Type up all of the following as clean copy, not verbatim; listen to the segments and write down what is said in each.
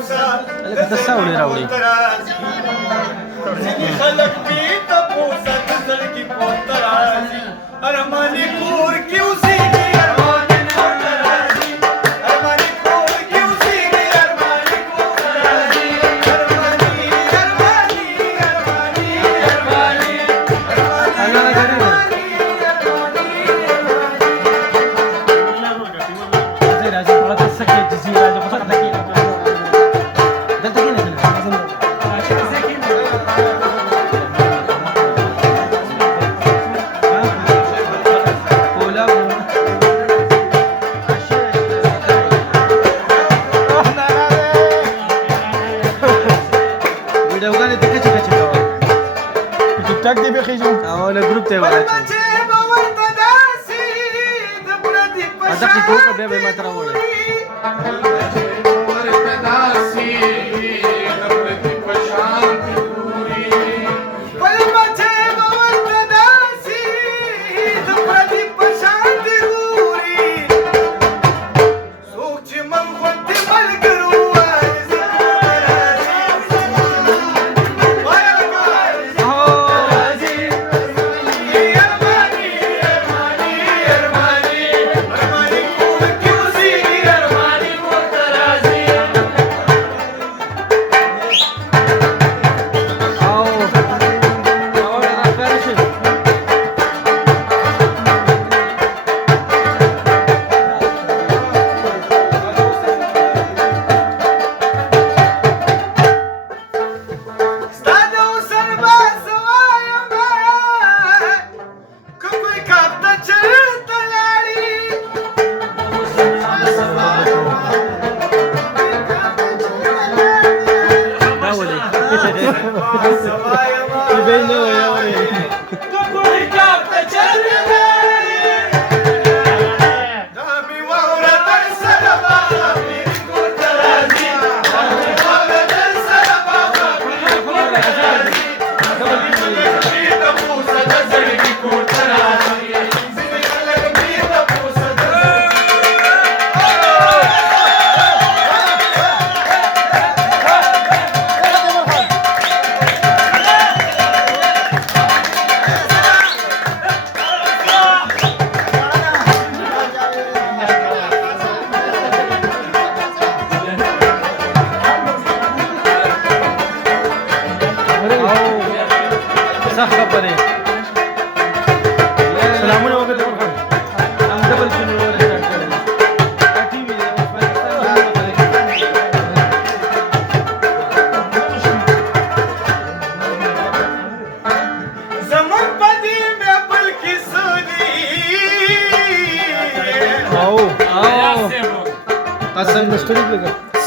تساوي راوړي خلق دې تپوسه د زړګي پورته راځي ارماني کور کې اوسېږي ارماني کور ته راځي ارماني کور کې اوسېږي ارماني کور ته راځي ارماني ارماني ارماني ارماني ټک دی به خېجو او له ګروپ ته وایي بچي باورته داسي د پردي دا چې کوه به ما تر وړه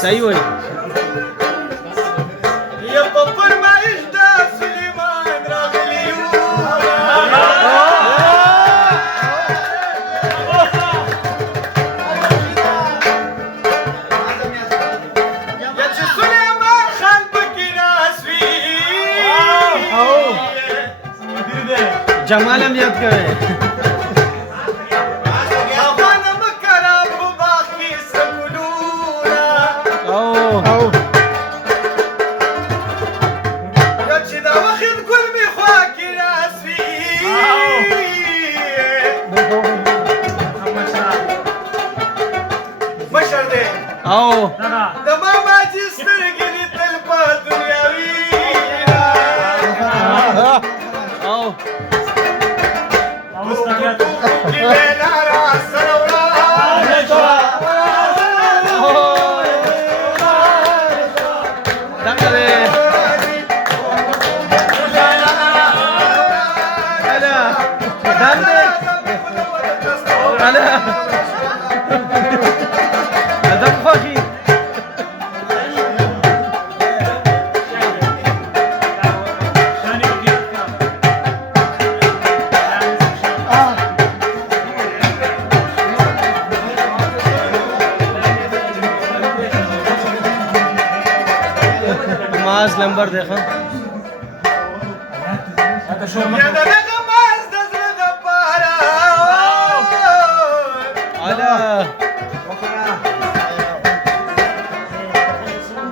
صحیح وایي جمال هم یاد کوي नंबर देखो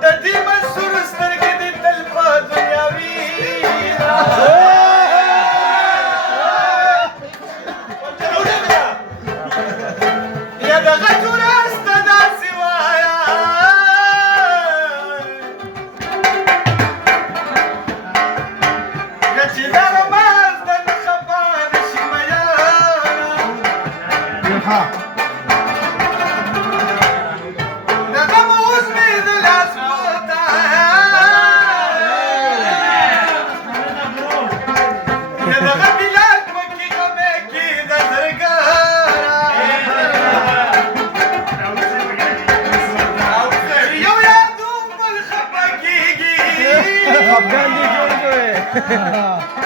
د دې منصور سترګې دې تل په دنیا وي یا دغه جوړښت ته داسې وایه یا چې دا رمز د نه خفه نشي میانه دغه مو اوس مې د لاس پوته یا دغه بلاد مکې غمې کې د زرګاره او که یو یادو بل خفه کېږي افغان دي جوړ کړي